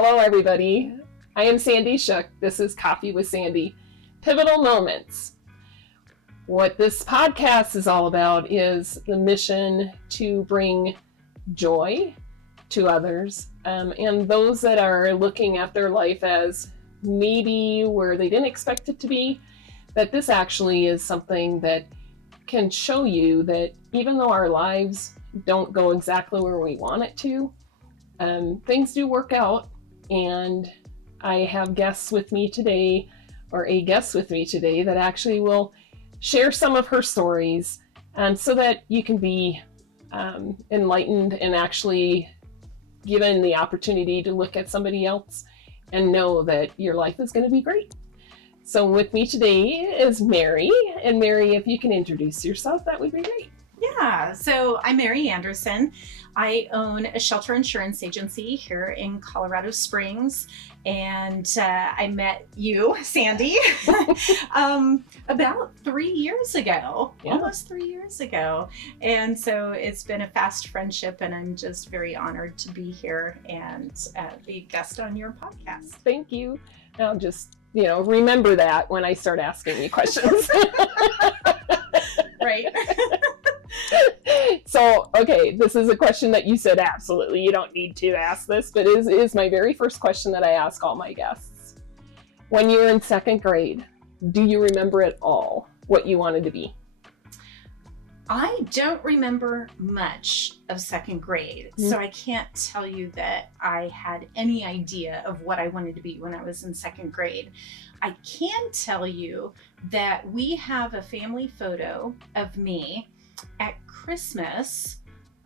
Hello, everybody. I am Sandy Shook. This is Coffee with Sandy. Pivotal Moments. What this podcast is all about is the mission to bring joy to others and those that are looking at their life as maybe where they didn't expect it to be, that this actually is something that can show you that even though our lives don't go exactly where we want it to, things do work out. And I have guests with me today, or a guest with me today, that actually will share some of her stories, so that you can be enlightened and actually given the opportunity to look at somebody else and know that your life is going to be great. So with me today is Mary. And Mary, if you can introduce yourself, that would be great. Yeah, so I'm Mary Anderson. I own a shelter insurance agency here in Colorado Springs, and I met you, Sandy, about 3 years ago, almost 3 years ago. And so it's been a fast friendship, and I'm just very honored to be here and be a guest on your podcast. Thank you. Now just, remember that when I start asking you questions. Right. So, okay, this is a question that you said absolutely you don't need to ask this, but is my very first question that I ask all my guests. When you were in second grade, do you remember at all what you wanted to be? I don't remember much of second grade, so I can't tell you that I had any idea of what I wanted to be when I was in second grade. I can tell you that we have a family photo of me at Christmas.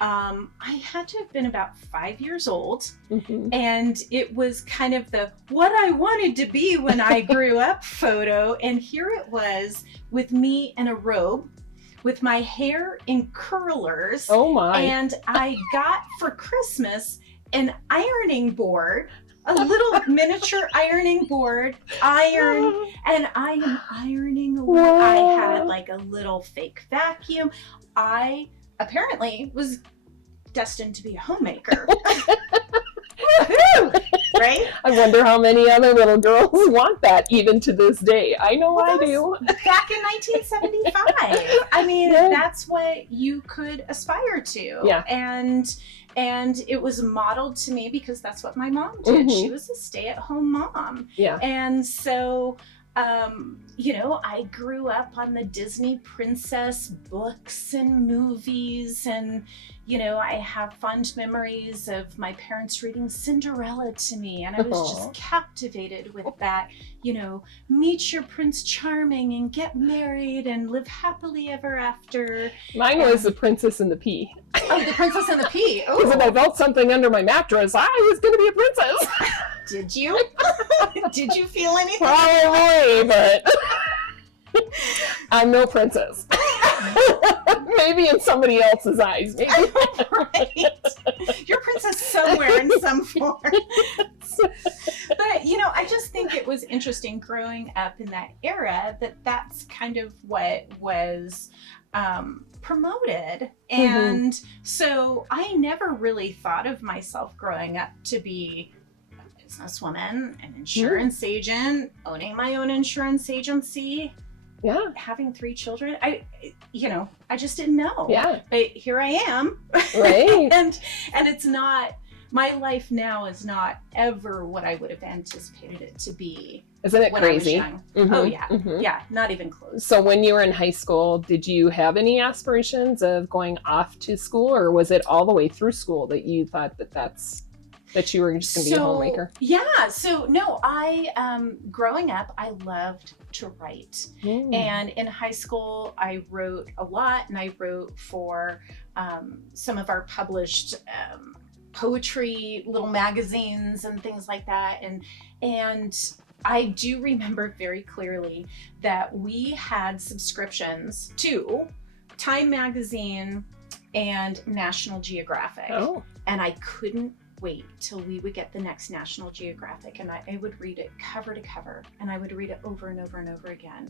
I had to have been about 5 years old, and it was kind of the what I wanted to be when I grew up photo. And here it was with me in a robe with my hair in curlers. Oh my. And I got for Christmas an ironing board, a little miniature ironing board, and I am ironing away. Wow. I had like a little fake vacuum. I apparently was destined to be a homemaker. Right? I wonder how many other little girls want that even to this day. I know I do. Back in 1975. I mean, that's what you could aspire to. Yeah. And it was modeled to me because that's what my mom did. She was a stay-at-home mom. Yeah. And so, I grew up on the Disney princess books and movies, and, I have fond memories of my parents reading Cinderella to me, and I was just captivated with that, meet your Prince Charming and get married and live happily ever after. Mine was The Princess and the Pea. Oh, The Princess and the Pea. Because if I felt something under my mattress, I was going to be a princess. Did you? Did you feel anything? Probably, but I'm no princess. Maybe in somebody else's eyes. Maybe. Right. You're a princess somewhere in some form. But, I just think it was interesting growing up in that era that's kind of what was promoted. And so I never really thought of myself growing up to be a businesswoman, an insurance agent, owning my own insurance agency. Yeah. Having 3 children. I just didn't know. Yeah. But here I am. Right. and it's not, my life now is not ever what I would have anticipated it to be. Isn't it when crazy? I was young. Oh yeah. Yeah. Not even close. So when you were in high school, did you have any aspirations of going off to school, or was it all the way through school that you thought that you were just going to be a homemaker? Yeah. So no, growing up, I loved to write. And in high school, I wrote a lot, and I wrote for some of our published poetry little magazines and things like that. And I do remember very clearly that we had subscriptions to Time Magazine and National Geographic. Oh. And I couldn't wait till we would get the next National Geographic, and I would read it cover to cover, and I would read it over and over and over again.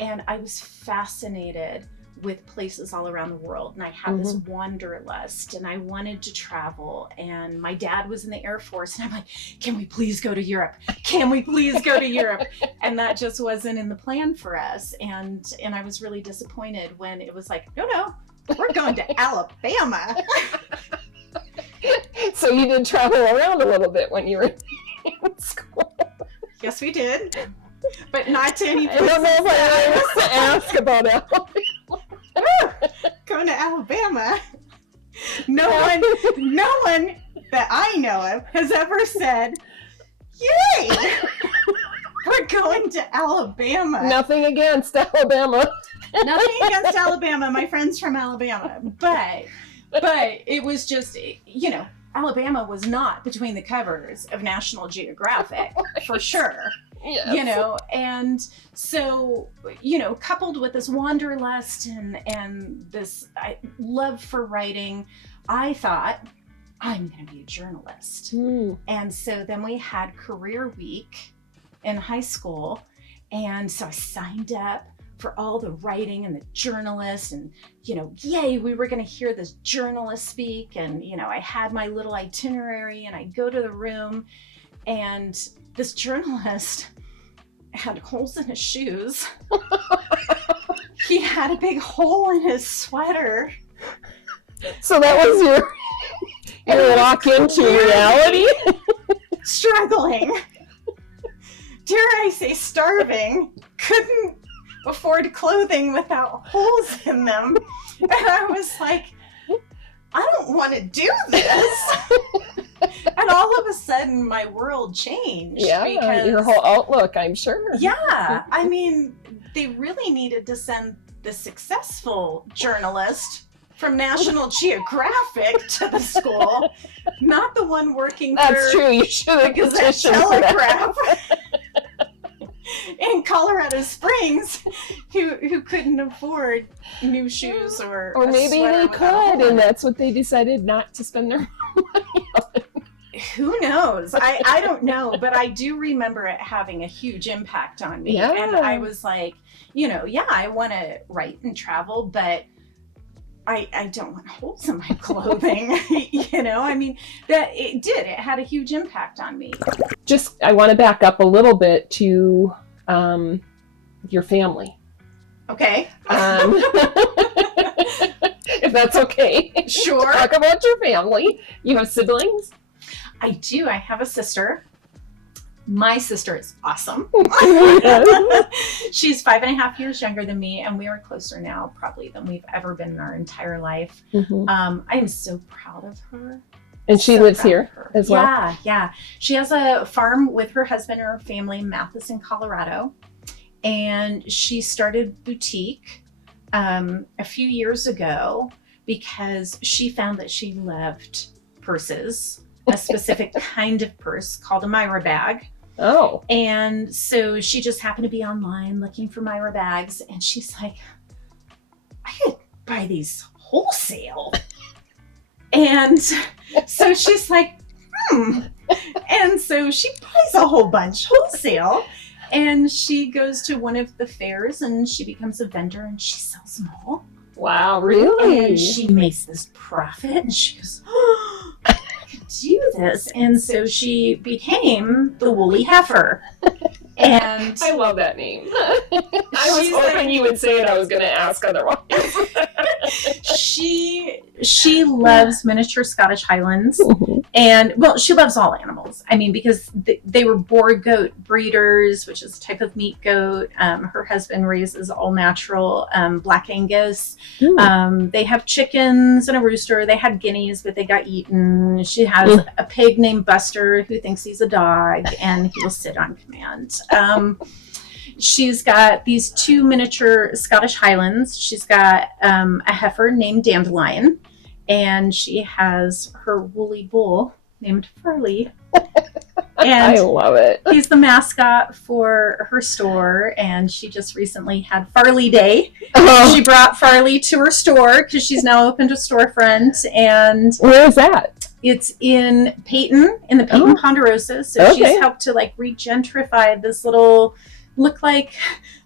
And I was fascinated with places all around the world. And I had this wanderlust and I wanted to travel. And my dad was in the Air Force. And I'm like, can we please go to Europe? Can we please go to Europe? And that just wasn't in the plan for us. And I was really disappointed when it was like, no, we're going to Alabama. So you did travel around a little bit when you were in school. Yes, we did. But not to any I places. don't know if I was to ask about Alabama. Going to Alabama. No one that I know of has ever said, yay, we're going to Alabama. Nothing against Alabama. Nothing against Alabama, my friends from Alabama. But it was just, Alabama was not between the covers of National Geographic, for sure. Yes. And so, coupled with this wanderlust and this love for writing, I thought, I'm going to be a journalist. And so then we had career week in high school. And so I signed up for all the writing and the journalists and, yay, we were going to hear this journalist speak. And, I had my little itinerary and I go to the room and this journalist had holes in his shoes. He had a big hole in his sweater. So that was your walk into reality? Struggling. Dare I say starving. Couldn't afford clothing without holes in them. And I was like, I don't want to do this. And all of a sudden my world changed. Yeah, because, your whole outlook, I'm sure. Yeah, I mean, they really needed to send the successful journalist from National Geographic to the school, not the one working That's for true, you should have Gazette petitioned for that. Telegraph in Colorado Springs who couldn't afford new shoes or a maybe sweater they without a hole could, in and it. that's what they decided not to spend their money on. Who knows? I don't know, but I do remember it having a huge impact on me. Yeah. And I was like, I want to write and travel, but I don't want holes in my clothing. I mean, it had a huge impact on me. I want to back up a little bit to your family. Okay. If that's okay. Sure. Talk about your family. You have siblings? I do. I have a sister. My sister is awesome. She's 5.5 years younger than me, and we are closer now probably than we've ever been in our entire life. I am so proud of her. And she lives here as well? Yeah. She has a farm with her husband and her family in Matheson, Colorado. And she started boutique a few years ago because she found that she loved purses, a specific kind of purse called a Myra bag. Oh. And so she just happened to be online looking for Myra bags. And she's like, I could buy these wholesale. And so she's like, And so she buys a whole bunch wholesale. And she goes to one of the fairs and she becomes a vendor and she sells them all. Wow, really? And she makes this profit and she goes, I could do this. And so she became the Woolly Heifer. And I love that name. I was hoping you would say it. I was going to ask otherwise. She loves miniature Scottish Highlands. And, well, she loves all animals. I mean, because they were boar goat breeders, which is a type of meat goat. Her husband raises all natural Black Angus. They have chickens and a rooster. They had guineas, but they got eaten. She has a pig named Buster who thinks he's a dog, and he will sit on command. She's got these 2 miniature Scottish Highlands. She's got a heifer named Dandelion. And she has her woolly bull named Farley. And I love it. He's the mascot for her store. And she just recently had Farley Day. She brought Farley to her store because she's now opened a storefront. And where is that? It's in Peyton, in the Peyton Ponderosa. So she's helped to like regentrify this little look like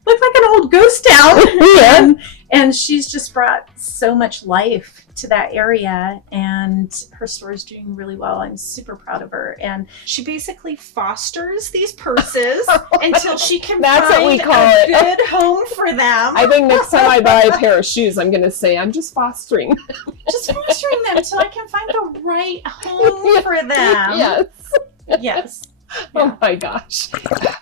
an old ghost town. Yeah. And she's just brought so much life to that area, and her store is doing really well. I'm super proud of her. And she basically fosters these purses until she can That's find what we call a it. good home for them. I think next time I buy a pair of shoes, I'm going to say, I'm just fostering. Just fostering them until I can find the right home for them. Yes. Yes. Oh my gosh.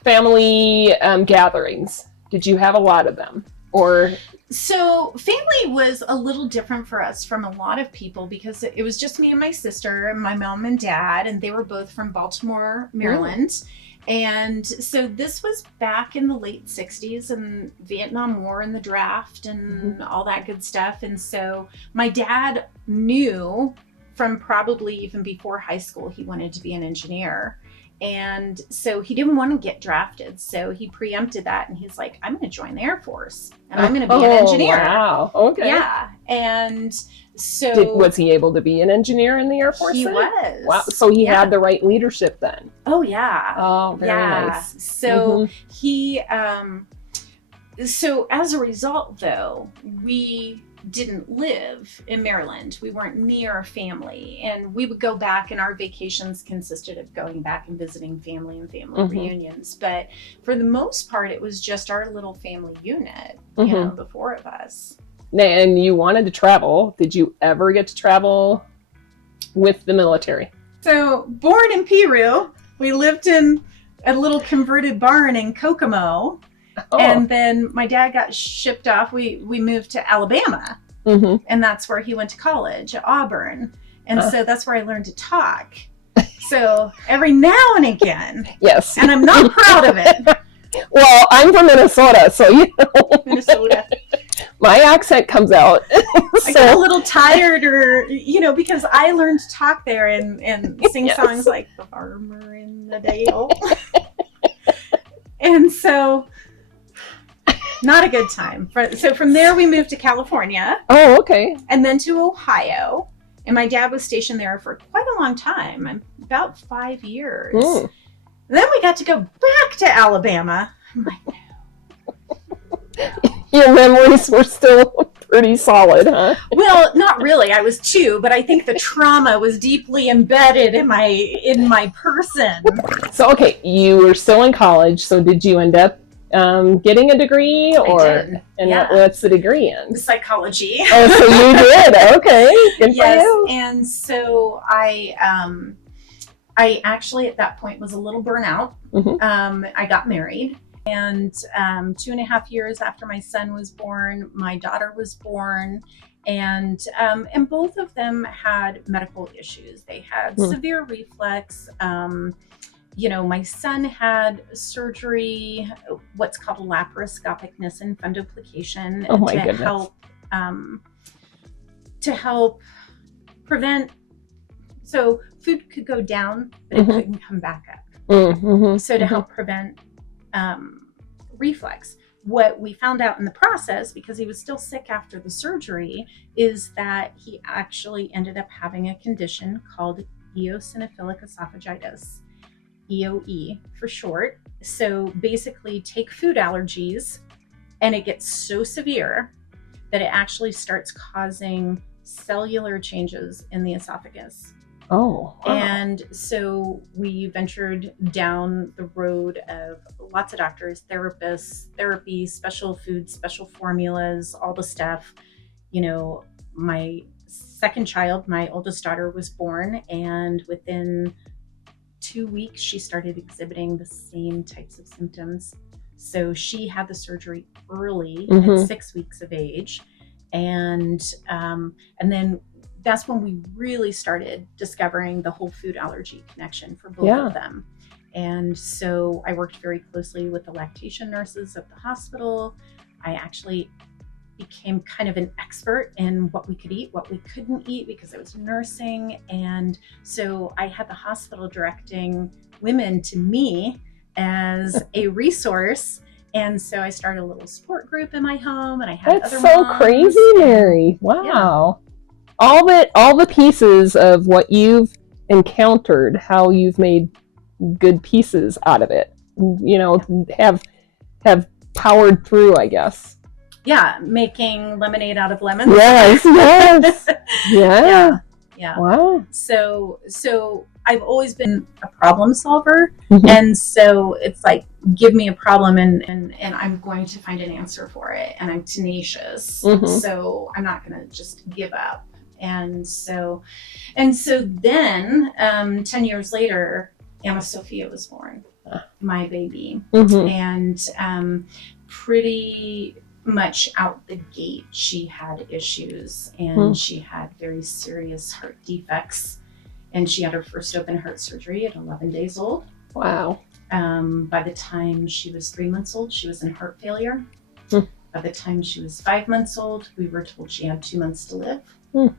Family gatherings. Did you have a lot of them? Or So family was a little different for us from a lot of people because it was just me and my sister and my mom and dad, and they were both from Baltimore, Maryland. And so this was back in the late 60s and Vietnam War and the draft and all that good stuff. And so my dad knew from probably even before high school he wanted to be an engineer. And so he didn't want to get drafted. So he preempted that and he's like, I'm going to join the Air Force and I'm going to be an engineer. Wow. Okay. Yeah. And so Was he able to be an engineer in the Air Force? he then? was. Wow. So he had the right leadership then. Oh yeah. Oh, very nice. So he, so as a result though, we didn't live in Maryland. We weren't near family, and we would go back, and our vacations consisted of going back and visiting family and family reunions. But for the most part, it was just our little family unit, you know, the four of us. And you wanted to travel. Did you ever get to travel with the military? So born in Peru, we lived in a little converted barn in Kokomo. Oh. And then my dad got shipped off. We moved to Alabama, and that's where he went to college at Auburn. And so that's where I learned to talk. So every now and again, Yes. and I'm not proud of it. Well, I'm from Minnesota, so you know. Minnesota. My accent comes out. I got a little tired, or you know, because I learned to talk there and sing songs like "The Farmer in the Dale," and so. Not a good time. So from there, we moved to California. Oh, okay. And then to Ohio. And my dad was stationed there for quite a long time, about 5 years. And then we got to go back to Alabama. I'm like, no. Your memories were still pretty solid, huh? Well, not really. I was 2, but I think the trauma was deeply embedded in my person. So, okay, you were still in college. So did you end up getting a degree, or I did. and Yeah. what's the degree in? Psychology. Oh, so you did. Okay, good Yes, for you. and so I actually at that point was a little burnout. I got married, and 2.5 years after my son was born, my daughter was born, and both of them had medical issues. They had severe reflux. You know, my son had surgery, what's called laparoscopic Nissen fundoplication, Oh my to goodness. help prevent. So food could go down, but it couldn't come back up. So to help prevent reflux. What we found out in the process, because he was still sick after the surgery, is that he actually ended up having a condition called eosinophilic esophagitis. EOE for short. So basically take food allergies, and it gets so severe that it actually starts causing cellular changes in the esophagus. Oh, wow. And so we ventured down the road of lots of doctors, therapists, therapy, special foods, special formulas, all the stuff. You know, my second child, my oldest daughter, was born, and within 2 weeks, she started exhibiting the same types of symptoms. So she had the surgery early at 6 weeks of age. And then that's when we really started discovering the whole food allergy connection for both of them. And so I worked very closely with the lactation nurses of the hospital. I actually became kind of an expert in what we could eat, what we couldn't eat, because I was nursing. And so I had the hospital directing women to me as a resource. And so I started a little support group in my home, and I had That's other so moms. crazy, Mary. Wow. All the pieces of what you've encountered, how you've made good pieces out of it, you know, have have powered through, I guess. Yeah, making lemonade out of lemons. Yes, yes. Yeah. Yeah. Wow. So I've always been a problem solver. Mhm. And so it's like, give me a problem and I'm going to find an answer for it. And I'm tenacious. Mhm. So I'm not going to just give up. And so then 10 years later, Anna Sophia was born, my baby. Mhm. And pretty much out the gate, she had issues, and she had very serious heart defects, and she had her first open heart surgery at 11 days old. Wow. By the time she was 3 months old, she was in heart failure. Mm. By the time she was 5 months old, we were told she had 2 months to live. Mm.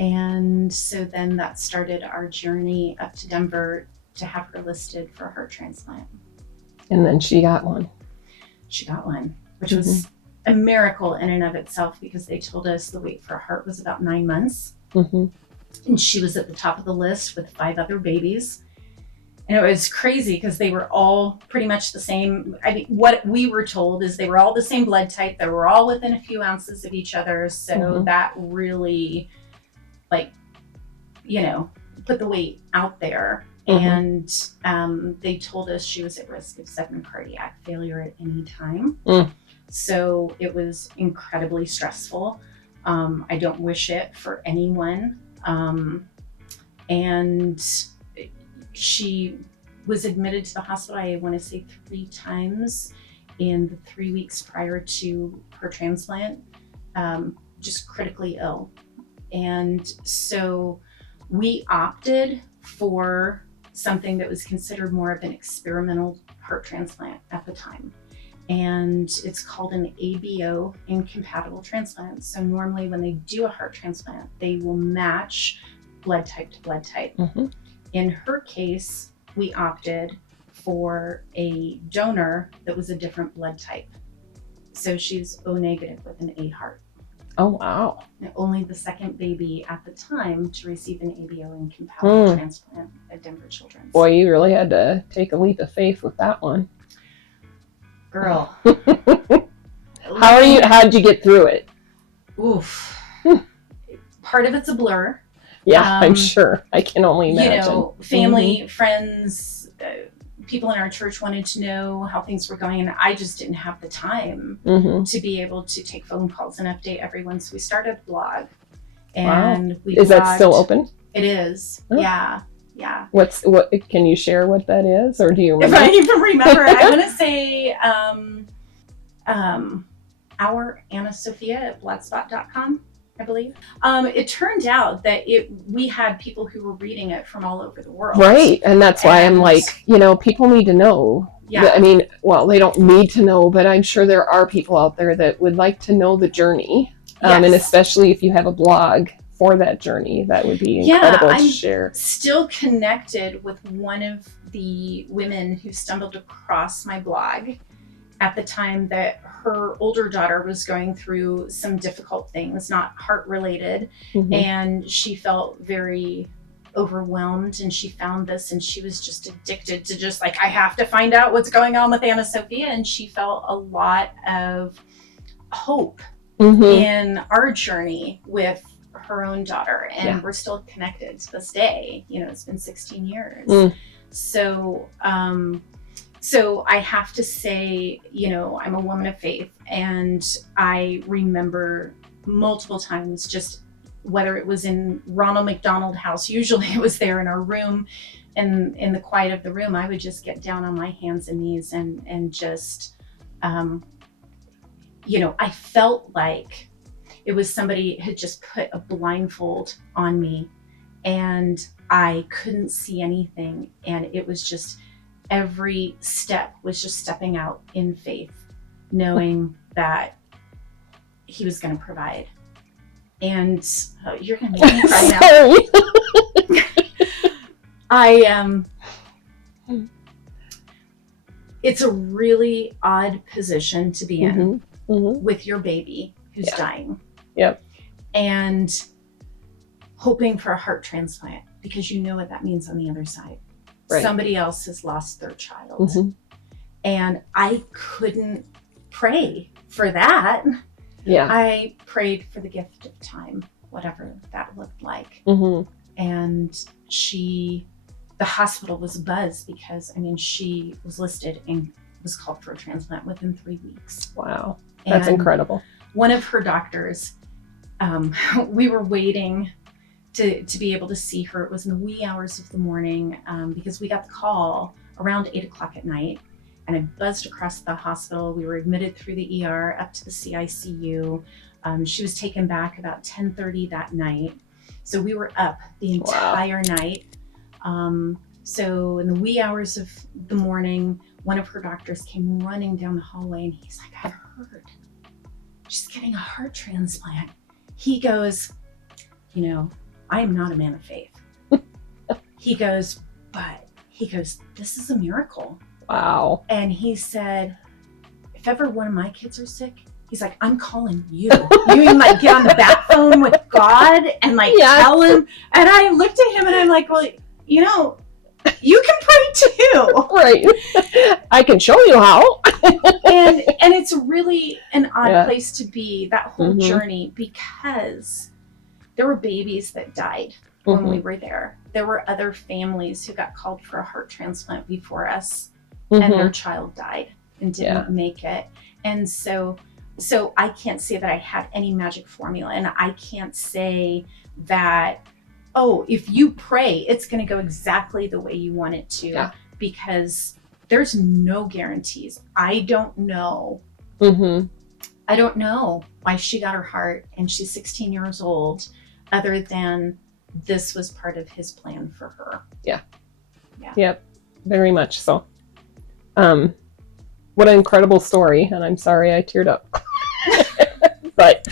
And so then that started our journey up to Denver to have her listed for a heart transplant. And then she got one. She got one, which was a miracle in and of itself, because they told us the wait for a heart was about 9 months. Mm-hmm. And she was at the top of the list with 5 other babies. And it was crazy because they were all pretty much the same. I mean, what we were told is they were all the same blood type. They were all within a few ounces of each other. So that really, like, you know, put the weight out there. And they told us she was at risk of sudden cardiac failure at any time. So it was incredibly stressful. I don't wish it for anyone. And she was admitted to the hospital, I want to say 3 times in the 3 weeks prior to her transplant, just critically ill. And so we opted for something that was considered more of an experimental heart transplant at the time. And it's called an ABO, incompatible transplant. So normally when they do a heart transplant, they will match blood type to blood type. In her case, we opted for a donor that was a different blood type. So she's O negative with an A heart. Oh, wow. And only the second baby at the time to receive an ABO incompatible transplant at Denver Children's. Boy, you really had to take a leap of faith with that one. Girl. How'd you get through it? Oof. Part of it's a blur. Yeah, I'm sure. I can only imagine. You know, family, friends, people in our church wanted to know how things were going, and I just didn't have the time to be able to take phone calls and update everyone. So we started a blog, and we Is that still open? It is. Oh. Yeah. What can you share what that is, or do you remember? If I even remember, I want to say our Anna Sophia at blogspot.com. I believe. It turned out that we had people who were reading it from all over the world. Right. And that's why I'm like, people need to know. Yeah. I mean, well, they don't need to know, but I'm sure there are people out there that would like to know the journey. And especially if you have a blog for that journey, that would be incredible to share. I'm still connected with one of the women who stumbled across my blog at the time that her older daughter was going through some difficult things, not heart related. And she felt very overwhelmed, and she found this, and she was just addicted to just like, I have to find out what's going on with Anna Sophia. And she felt a lot of hope in our journey with her own daughter. And we're still connected to this day. You know, it's been 16 years. So I have to say, I'm a woman of faith, and I remember multiple times, just whether it was in Ronald McDonald House, usually it was there in our room, and in the quiet of the room, I would just get down on my hands and knees and just, I felt like it was somebody had just put a blindfold on me, and I couldn't see anything, and it was just, every step was just stepping out in faith, knowing that he was going to provide. And you're going to make me cry now. It's a really odd position to be in with your baby who's dying. Yep. And hoping for a heart transplant, because you know what that means on the other side. Right. Somebody else has lost their child. And I couldn't pray for that. Yeah. I prayed for the gift of time, whatever that looked like. Mm-hmm. And the hospital was abuzz because, she was listed and was called for a transplant within 3 weeks. Wow. That's And incredible. one of her doctors, we were waiting to be able to see her. It was in the wee hours of the morning because we got the call around 8 o'clock at night. And I buzzed across the hospital. We were admitted through the ER up to the CICU. She was taken back about 10:30 that night. So we were up the entire night. So in the wee hours of the morning, one of her doctors came running down the hallway and he's like, I've heard she's getting a heart transplant. He goes, I am not a man of faith. He goes, this is a miracle. Wow. And he said, if ever one of my kids are sick, he's like, I'm calling you. You can get on the bat phone with God and tell him. And I looked at him and I'm like, well, you can pray too. Right. I can show you how. and it's really an odd place to be, that whole journey, because there were babies that died when we were there. There were other families who got called for a heart transplant before us. And their child died and didn't make it. And so I can't say that I had any magic formula, and I can't say that, if you pray, it's going to go exactly the way you want it to, because there's no guarantees. I don't know. I don't know why she got her heart and she's 16 years old, other than this was part of his plan for her. Yeah. Yep. Very much so. What an incredible story, and I'm sorry I teared up. But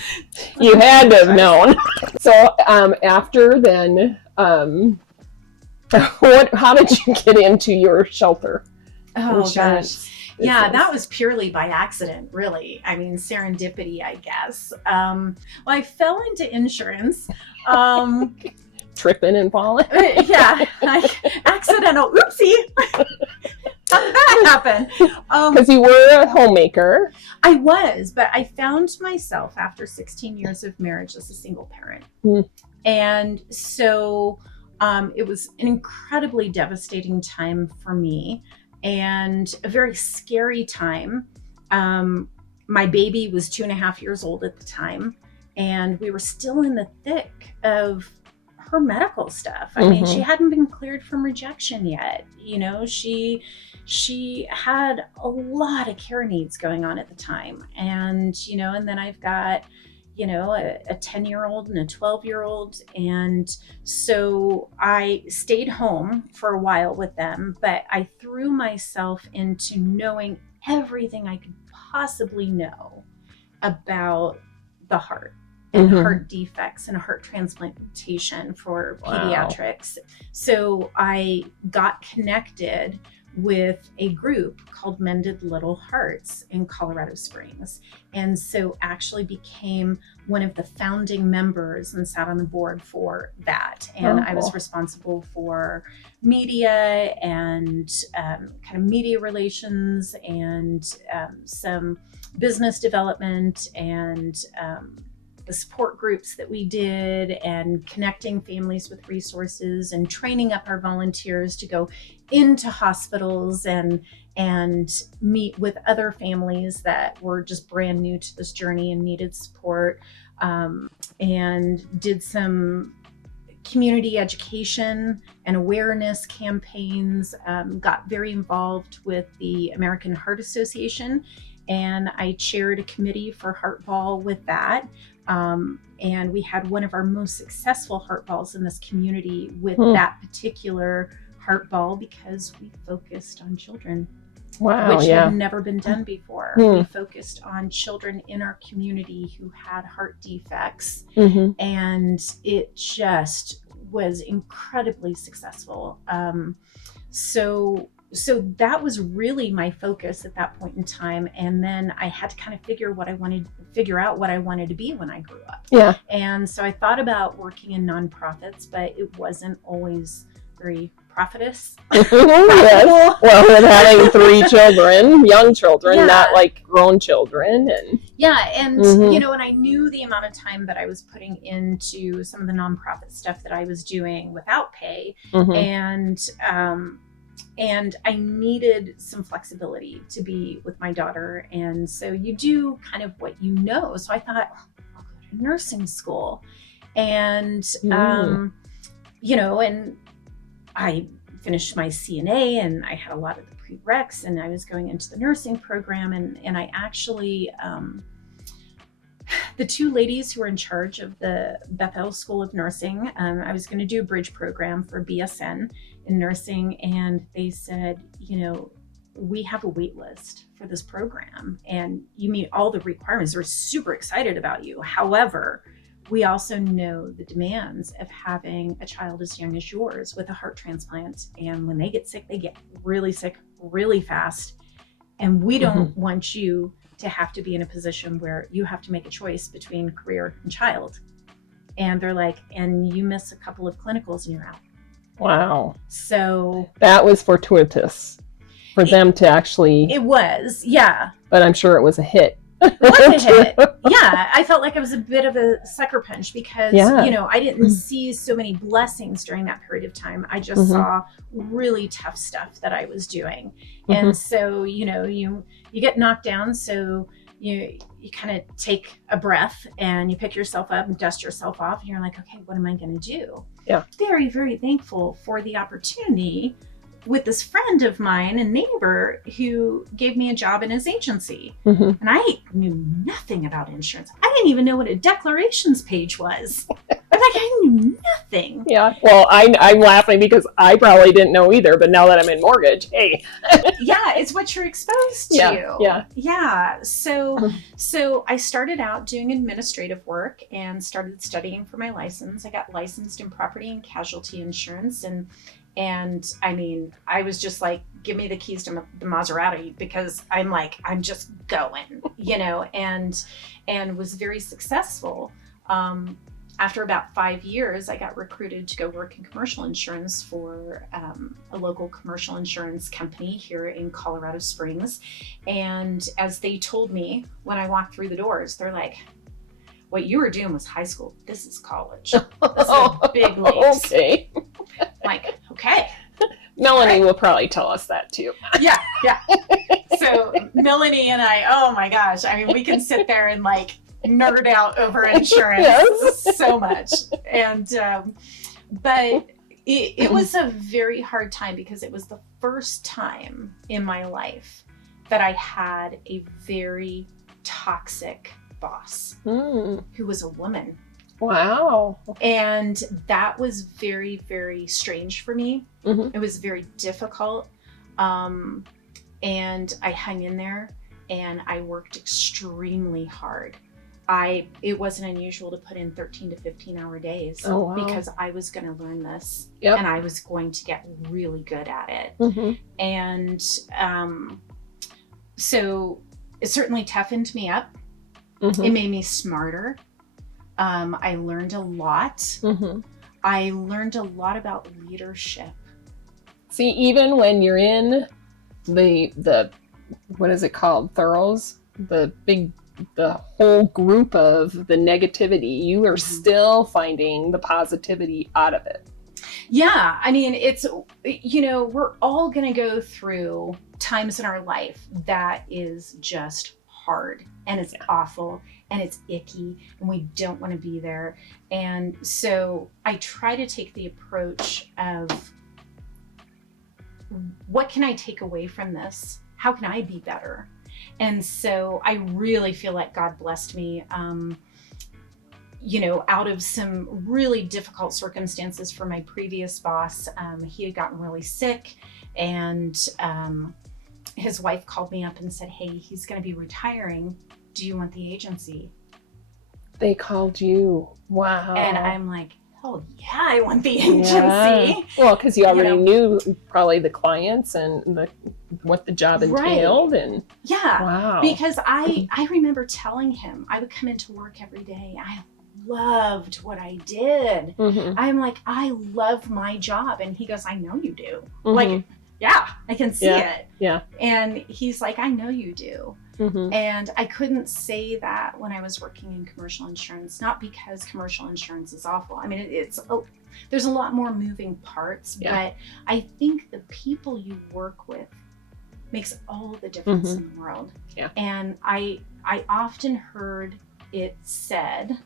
you had to have known. So after then, how did you get into your shelter? Oh gosh. Yeah, that was purely by accident, really. Serendipity, I guess. I fell into insurance. Tripping and falling? Accidental. Oopsie. How did that happen? Because you were a homemaker. I was, but I found myself after 16 years of marriage as a single parent. And so it was an incredibly devastating time for me and a very scary time. My baby was 2.5 years old at the time, and we were still in the thick of her medical stuff. She hadn't been cleared from rejection yet. She had a lot of care needs going on at the time. And then I've got, a 10-year-old and a 12-year-old. And so I stayed home for a while with them, but I threw myself into knowing everything I could possibly know about the heart and heart defects and heart transplantation for pediatrics. So I got connected with a group called Mended Little Hearts in Colorado Springs. And so actually became one of the founding members and sat on the board for that. And I was responsible for media and kind of media relations and some business development and the support groups that we did and connecting families with resources and training up our volunteers to go into hospitals and meet with other families that were just brand new to this journey and needed support, and did some community education and awareness campaigns, got very involved with the American Heart Association, and I chaired a committee for Heart Ball with that. And we had one of our most successful heart balls in this community with that particular heart ball because we focused on children, which had never been done before. We focused on children in our community who had heart defects, and it just was incredibly successful. So that was really my focus at that point in time. And then I had to kind of figure out what I wanted to be when I grew up. Yeah. And so I thought about working in nonprofits, but it wasn't always very prophetess. Yes. Well, and having 3 children, young children, Yeah. not like grown children. And Yeah, and Mhm. you know, and I knew the amount of time that I was putting into some of the nonprofit stuff that I was doing without pay, Mhm. and I needed some flexibility to be with my daughter, and so you do kind of what you know. So I thought, I'll go to nursing school, and you know, and I finished my CNA, and I had a lot of the prereqs, and I was going into the nursing program, and I actually the 2 ladies who were in charge of the Bethel School of Nursing, I was going to do a bridge program for BSN in nursing, and they said, you know, we have a wait list for this program, and you meet all the requirements. We're super excited about you. However, we also know the demands of having a child as young as yours with a heart transplant, and when they get sick really sick really fast, and we don't want you to have to be in a position where you have to make a choice between career and child. And they're like, and you miss a couple of clinicals and you're out. Wow. So that was fortuitous for them to actually. It was, yeah. But I'm sure it was a hit. It was a hit. Yeah, I felt like I was a bit of a sucker punch because, you know, I didn't see so many blessings during that period of time. I just saw really tough stuff that I was doing. And so, you know, you get knocked down. So you kind of take a breath and you pick yourself up and dust yourself off. And you're like, okay, what am I going to do? Yeah. Very, very thankful for the opportunity with this friend of mine and neighbor who gave me a job in his agency. And I knew nothing about insurance. I didn't even know what a declarations page was. I knew nothing. Yeah. Well, I'm laughing because I probably didn't know either, but now that I'm in mortgage, hey. Yeah, it's what you're exposed to. Yeah. So I started out doing administrative work and started studying for my license. I got licensed in property and casualty insurance, and I mean, I was just like, give me the keys to the Maserati, because I'm just going, you know, and was very successful. After about 5 years, I got recruited to go work in commercial insurance for a local commercial insurance company here in Colorado Springs. And as they told me when I walked through the doors, they're like, what you were doing was high school. This is college. This is big leagues. Okay. Like, okay. Melanie will probably tell us that too. Yeah. So Melanie and I, oh my gosh. I mean, we can sit there and like nerd out over insurance so much. And, but it was a very hard time because it was the first time in my life that I had a very toxic boss who was a woman. Wow. And that was very, very strange for me. It was very difficult. And I hung in there and I worked extremely hard. It wasn't unusual to put in 13 to 15 hour days because I was going to learn this and I was going to get really good at it. And so it certainly toughened me up. It made me smarter. I learned a lot. I learned a lot about leadership. See, even when you're in the what is it called? Thorough, the whole group of the negativity, you are still finding the positivity out of it. Yeah. I mean, it's, you know, we're all going to go through times in our life that is just hard and it's awful and it's icky and we don't want to be there. And so I try to take the approach of, what can I take away from this? How can I be better? And so I really feel like God blessed me, you know, out of some really difficult circumstances for my previous boss. He had gotten really sick and his wife called me up and said, hey, he's going to be retiring. Do you want the agency? They called you. Wow. And I'm like, oh yeah, I want the agency. Yeah. Well, because you already knew probably the clients and what the job entailed. And yeah. Wow. Because I remember telling him, I would come into work every day. I loved what I did. Mm-hmm. I'm like, I love my job. And he goes, I know you do. Mm-hmm. Like, yeah, I can see it. Yeah. And he's like, I know you do. Mm-hmm. And I couldn't say that when I was working in commercial insurance, not because commercial insurance is awful. I mean, there's a lot more moving parts, but I think the people you work with makes all the difference in the world. Yeah. And I often heard it said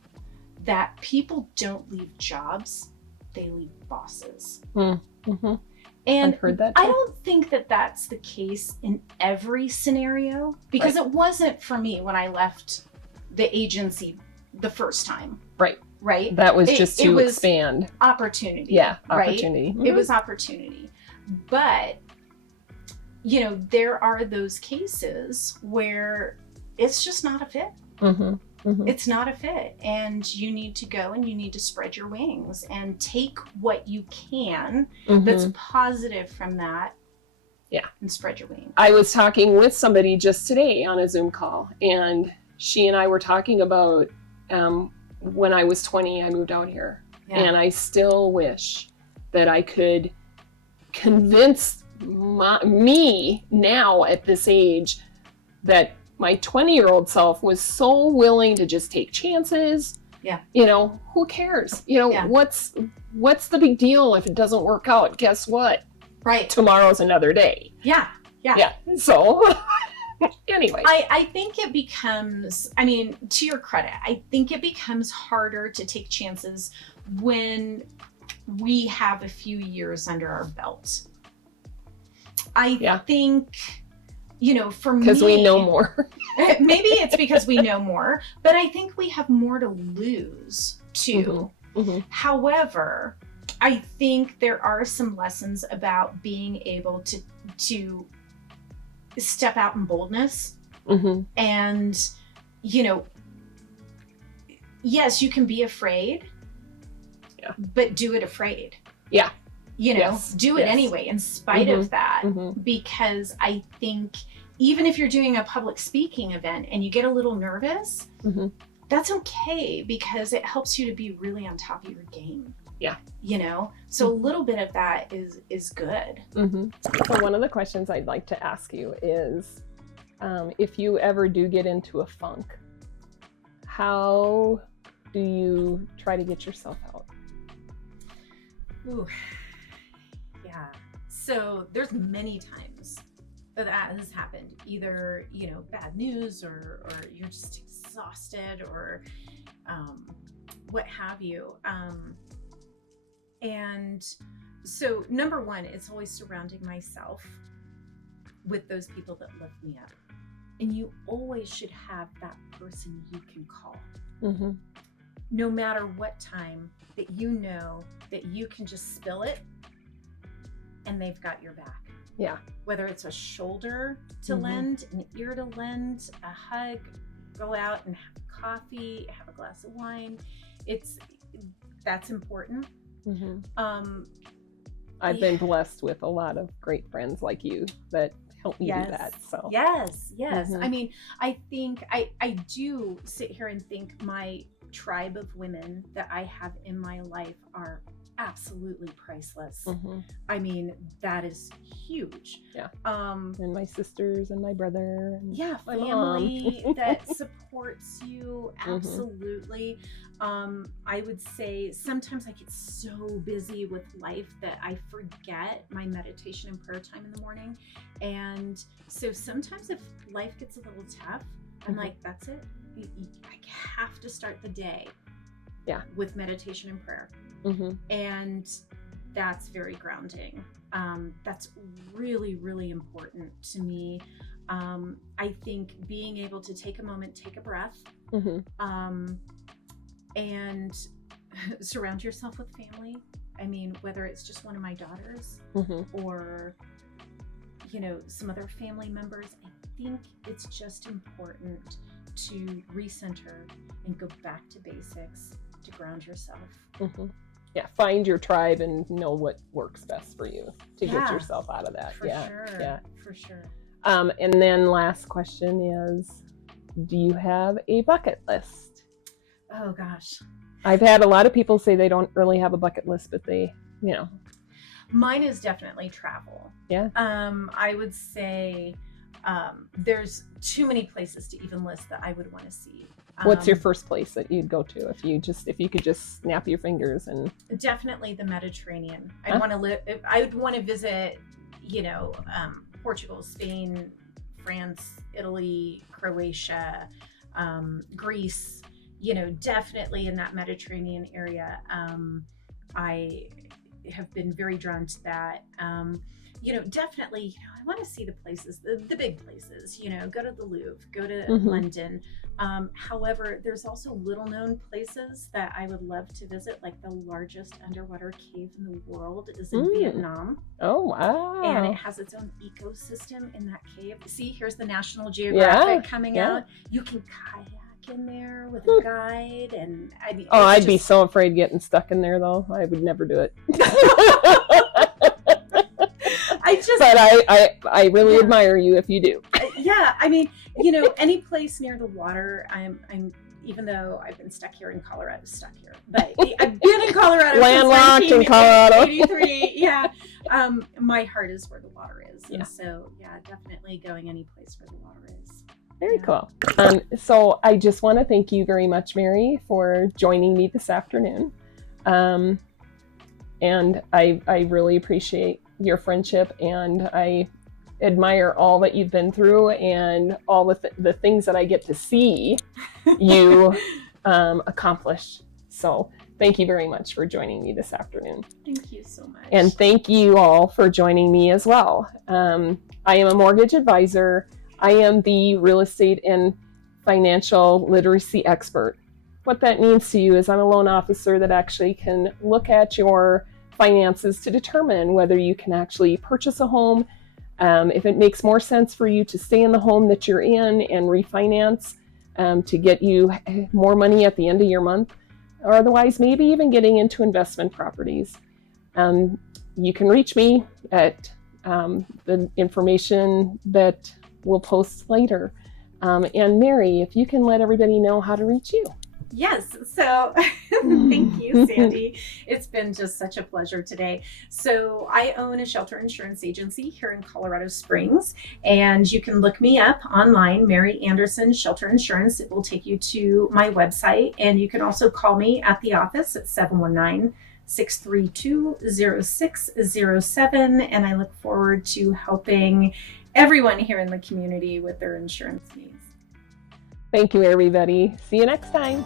that people don't leave jobs, they leave bosses. Mm-hmm. And I've heard that too. I don't think that that's the case in every scenario, because it wasn't for me when I left the agency the first time. Right. That was just to expand. Opportunity. Yeah. Right? Opportunity. Mm-hmm. It was opportunity. But, you know, there are those cases where it's just not a fit. Mm-hmm. Mm-hmm. It's not a fit, and you need to go and you need to spread your wings and take what you can that's positive from that. Yeah. And spread your wings. I was talking with somebody just today on a Zoom call, and she and I were talking about when I was 20, I moved out here. Yeah. And I still wish that I could convince me now at this age that my 20-year-old self was so willing to just take chances. Yeah. You know, who cares? You know, what's the big deal if it doesn't work out? Guess what? Right. Tomorrow's another day. Yeah. Yeah. Yeah. So anyway. I think it becomes, I mean, to your credit, I think it becomes harder to take chances when we have a few years under our belt. I think, you know, for me, because we know more. Maybe it's because we know more, but I think we have more to lose too. Mm-hmm. However, I think there are some lessons about being able to step out in boldness. And, you know, yes, you can be afraid, but do it afraid. Yeah. You know, do it anyway, in spite of that, because I think even if you're doing a public speaking event and you get a little nervous, that's okay, because it helps you to be really on top of your game. Yeah. You know, so a little bit of that is good. So one of the questions I'd like to ask you is, if you ever do get into a funk, how do you try to get yourself out? Ooh. Yeah. So there's many times that has happened. Either, you know, bad news or you're just exhausted or what have you. And so number one, it's always surrounding myself with those people that lift me up. And you always should have that person you can call. No matter what time, that you know that you can just spill it and they've got your back. Yeah. Whether it's a shoulder to lend, an ear to lend, a hug, go out and have coffee, have a glass of wine. That's important. I've been blessed with a lot of great friends like you that help me do that. So yes. I mean, I think I do sit here and think my tribe of women that I have in my life are absolutely priceless. I mean, that is huge. Yeah. And my sisters and my brother. And my family that supports you. Absolutely. I would say sometimes I get so busy with life that I forget my meditation and prayer time in the morning. And so sometimes if life gets a little tough, I'm like, that's it. I have to start the day with meditation and prayer. And that's very grounding. That's really, really important to me. I think being able to take a moment, take a breath, and surround yourself with family. I mean, whether it's just one of my daughters or, you know, some other family members, I think it's just important to recenter and go back to basics to ground yourself. Yeah, find your tribe and know what works best for you to get yourself out of that. For sure. And then last question is, do you have a bucket list? Oh gosh. I've had a lot of people say they don't really have a bucket list, but they, Mine is definitely travel. Yeah. I would say there's too many places to even list that I would want to see. What's your first place that you'd go to if you could just snap your fingers? And definitely the Mediterranean. I'd want to live. I would want to visit, Portugal, Spain, France, Italy, Croatia, Greece. Definitely in that Mediterranean area. I have been very drawn to that. Definitely, I want to see the places, the big places, go to the Louvre, go to London. However, there's also little known places that I would love to visit, like the largest underwater cave in the world is in Vietnam. Oh, wow. And it has its own ecosystem in that cave. See, here's the National Geographic coming out. You can kayak in there with a guide, and I mean, I'd be so afraid getting stuck in there, though. I would never do it. But I really admire you if you do. Yeah, I mean, any place near the water. I'm even though I've been stuck here in Colorado, but I've been in Colorado landlocked in Colorado. 1983. Yeah, my heart is where the water is, and so definitely going any place where the water is. Very cool. So I just want to thank you very much, Mary, for joining me this afternoon. And I really appreciate your friendship, and I admire all that you've been through and all the things that I get to see you accomplish. So thank you very much for joining me this afternoon. Thank you so much. And thank you all for joining me as well. I am a mortgage advisor. I am the real estate and financial literacy expert. What that means to you is I'm a loan officer that actually can look at your finances to determine whether you can actually purchase a home, if it makes more sense for you to stay in the home that you're in and refinance to get you more money at the end of your month, or otherwise maybe even getting into investment properties. You can reach me at the information that we'll post later. And Mary, if you can let everybody know how to reach you. Yes. So thank you, Sandy. It's been just such a pleasure today. So I own a shelter insurance agency here in Colorado Springs, and you can look me up online, Mary Anderson Shelter Insurance. It will take you to my website, and you can also call me at the office at 719-632-0607. And I look forward to helping everyone here in the community with their insurance needs. Thank you, everybody. See you next time.